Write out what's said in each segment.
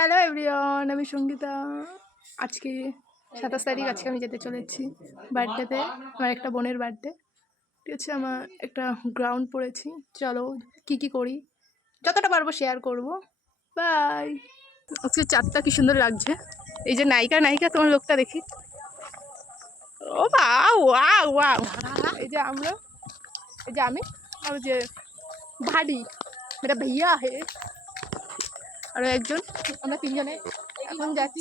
Hello everyone, আমি সঙ্গীতা। আজকে 27 তারিখ। আজকে আমি যেতে চলেছি বার্থডেতে, আমার একটা বোনের বার্থডে। ঠিক আছে, আমার একটা গ্রাউন্ড পড়েছি। চলো কি করি যতটা পারবো শেয়ার করব। বাই। আজকে চাঁদটা কি সুন্দর লাগছে। এই যে নায়িকা তোমার লোকটা দেখি। ও বাও ওয়াও ওয়াও। এই যে আমরা, এই যে আমি আর যে ভাডি মেরা ভাইয়া হে, আর একজন, আমরা তিনজনে এখন যাচ্ছি।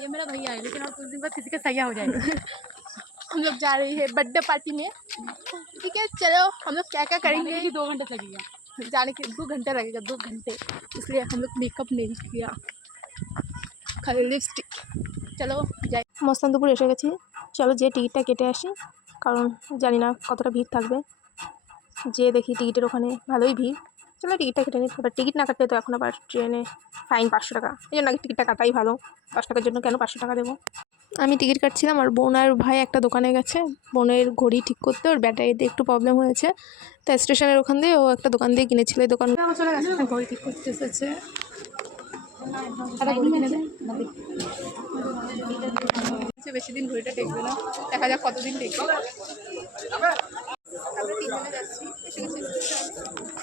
ये मेरा भैया है लेकिन और कुछ दिन बाद किसी का सैया हो जाएगा। हम लोग जा रहे हैं बर्थडे पार्टी में। ठीक है, चलो हम लोग क्या करेंगे। 2 घंटे लगेगा जाने के 2 घंटे लगेगा, 2 घंटे। इसलिए हम लोग मेकअप नहीं किया, खाली लिपस्टिक। चलो যাই। মস্তানপুর এসে গেছি। চলো যে টিকিটটা কেটে আসি, কারণ জানি না কতটা ভিড় থাকবে। যে দেখি টিকিটের ওখানে ভালোই ভিড়। চলো টিকিটটা কেটে নিই। এবার টিকিট না কাটলে তো এখন আবার ট্রেনে ফাইন 500 টাকা। এই জন্য আগে টিকিটটা কাটাই ভালো। 10 টাকার জন্য কেন 500 টাকা দেবো। আমি টিকিট কাটছিলাম আর বোন আর ভাই একটা দোকানে গেছে বোনের ঘড়ি ঠিক করতে। ওর ব্যাটারিতে একটু প্রবলেম হয়েছে, তো স্টেশনের ওখান দিয়ে ও একটা দোকান দিয়ে কিনেছিল। এই দোকান চলে গেছে, ঘড়ি ঠিক করতে এসেছে। বেশি দিন ঘড়িটা টেকবে না, দেখা যাক কতদিন টেকবে। আমরা তিনজনে যাচ্ছি, এসে গেছি।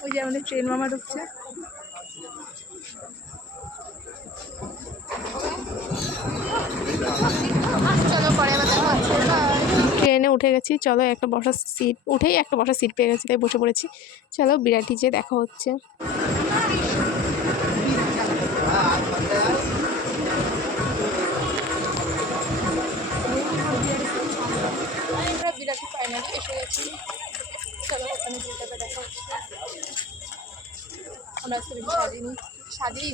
ওই যে আমাদের ট্রেন মামা ঢুকছে। চলো পরে আবার দেখা হচ্ছে। ট্রেনে উঠে গেছি। চলো একটা বসার সিট, উঠেই একটা বসার সিট পেয়ে গেছি, তাই বসে পড়েছি। চলো বিরাটি যে দেখা হচ্ছে। আমরা বিরাটি ফাইনালি এসে গেছি। চলো ওখানে বিরাটিটা দেখা হচ্ছে। আমরা আজকে সাজিয়ে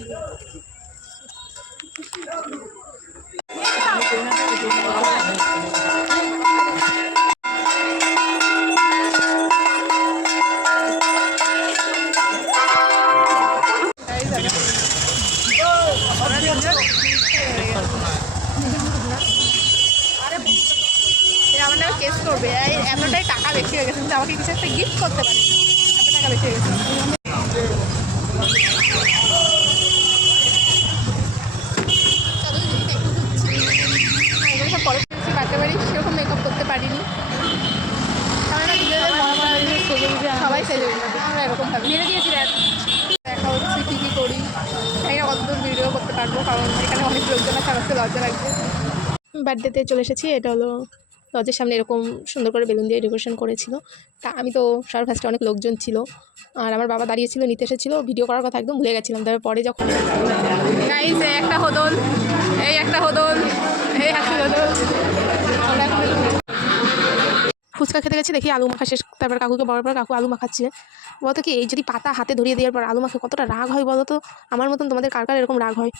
আমার নামে কেস করবে। এতটাই টাকা বেশি হয়ে গেছে, কিন্তু আমাকে কিছু একটা গিফট করতে পারে, এত টাকা বেশি হয়ে গেছে। সব পরে বাড়তে পারি, সেরকম মেকআপ করতে পারিনি। সবাই সেজে আমরা এরকম ভাবে দেখা হচ্ছে কী করি। এখানে কতদূর ভিডিও করতে পারবো, কারণ এখানে অনেক লোকজন আছে, আমার লজ্জা লাগবে। বার্থডেতে চলে এসেছি। এটা হলো লজের সামনে, এরকম সুন্দর করে বেলুন দিয়ে ডেকোরেশন করেছিল। তা আমি তো সবার ফার্স্টে অনেক লোকজন ছিল, আর আমার বাবা দাঁড়িয়েছিল, নিতে এসেছিলো। ভিডিও করার কথা একদম ভুলে গেছিলাম। তারপরে পরে যখন গাইস এই একটা হোদল, এই একটা হোদল, এই হাসি হোদল। ফুচকা খেতে গেছি, দেখি আলু মাখা শেষ। তারপর কাকুকে বলার পর কাকু আলু মাখাচ্ছে। বলতো কি, এই যদি পাতা হাতে ধরিয়ে দেওয়ার পর আলু মাখে কতটা রাগ হয় বলো তো। আমার মতন তোমাদের কার কার এরকম রাগ হয়?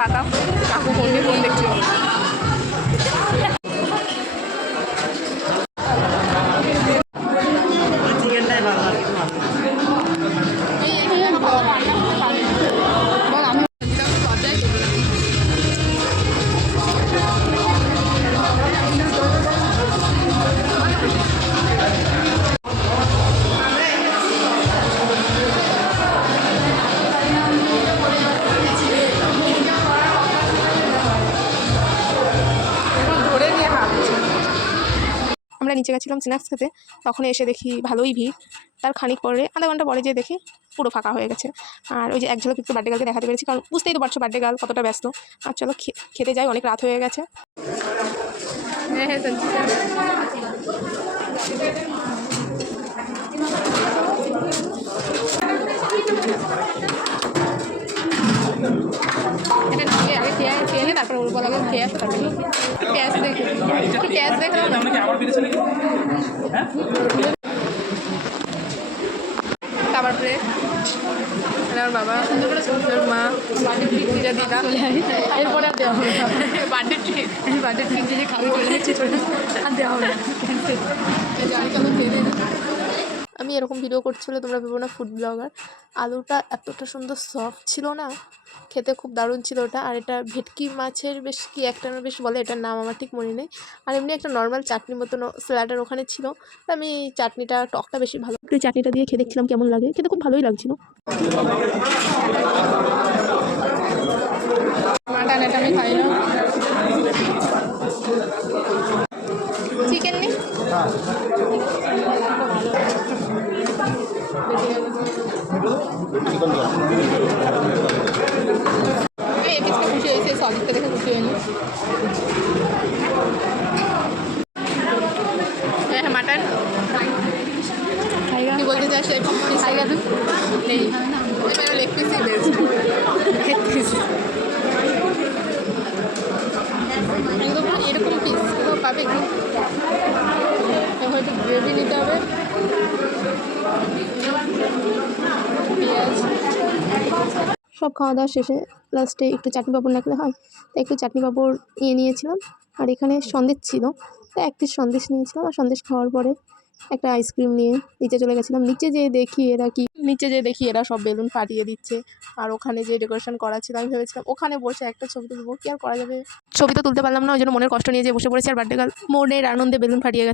পাতা কাকু ফোন দেখছিল। আমরা নিচে গেছিলাম স্ন্যাক্স খেতে, তখন এসে দেখি ভালোই ভিড়। তার খানিক পরে, আধা ঘন্টা পরে যে দেখি পুরো ফাঁকা হয়ে গেছে। আর ওই যে এক ঝলক একটু বার্থডে গার্লকে দেখাতে পেরেছি, কারণ বুঝতেই তো পারছো বার্থডে গার্ল কতটা ব্যস্ত। আর চলো খেতে যাই, অনেক রাত হয়ে গেছে। আগে খেয়ে নে, তারপর ওর বলা খেয়ে আসো, তারপর ক্যাশ দেখে তারপরে আমার বাবা, ওর মা, বার্থডে ট্রিট দিলাম। এরপরে আর দেওয়া হবে বার্থডে ট্রিট যে খাবে চলে যাচ্ছে, আর দেওয়া হবে। আমি আমি এরকম ভিডিও করছিলে তোমরা ভেবো না ফুড ব্লগার। আলুটা এতটা সুন্দর সফট ছিল না, খেতে খুব দারুণ ছিল ওটা। আর এটা ভেটকি মাছের বেশ কি একটা বেশ বলে, এটার নাম আমার ঠিক মনে নেই। আর এমনি একটা নর্মাল চাটনি মতন স্যালাডের ওখানে ছিল। তো আমি চাটনিটা টকটা বেশি ভালো, একটু চাটনিটা দিয়ে খেয়ে দেখছিলাম কেমন লাগে, খেতে খুব ভালোই লাগছিল। মাটন এটা আমি খাই না। চিকেন নেই? এই পিসটা খুশি হয়েছে, সলিডটা দেখে খুশি হয়নি। হ্যাঁ মাটন কি বলতে চাস? খাইগা তুই নেই, मेरा लेग पीस ही बेस्ट लेग पीस একদম এরকম পিস কোথাও পাবে কি? হয়তো গ্রেভি নিতে হবে, পেঁয়াজ। সব খাওয়া দাওয়া শেষে লাস্টে একটু চাটনি পাঁপড় রাখলে হয়, তো একটু চাটনি পাঁপড় নিয়েছিলাম। আর এখানে সন্দেশ ছিল, তো এক পিস সন্দেশ নিয়েছিলাম। আর সন্দেশ খাওয়ার পরে একটা আইসক্রিম নিয়ে নিচে চলে গেছিলাম। নিচে যেয়ে দেখি এরা সব বেলুন ফাটিয়ে দিচ্ছে। আর ওখানে যে ডেকোরেশন করা ছিল, আমি ভেবেছিলাম ওখানে বসে একটা ছবি তুলবো, কি আর করা যাবে, ছবি তো তুলতে পারলাম না। ওই জন্য মনের কষ্ট নিয়ে যে বসে পড়েছি। আর বার্থডে গার্ল মনের আনন্দে বেলুন ফাটিয়ে গেছে।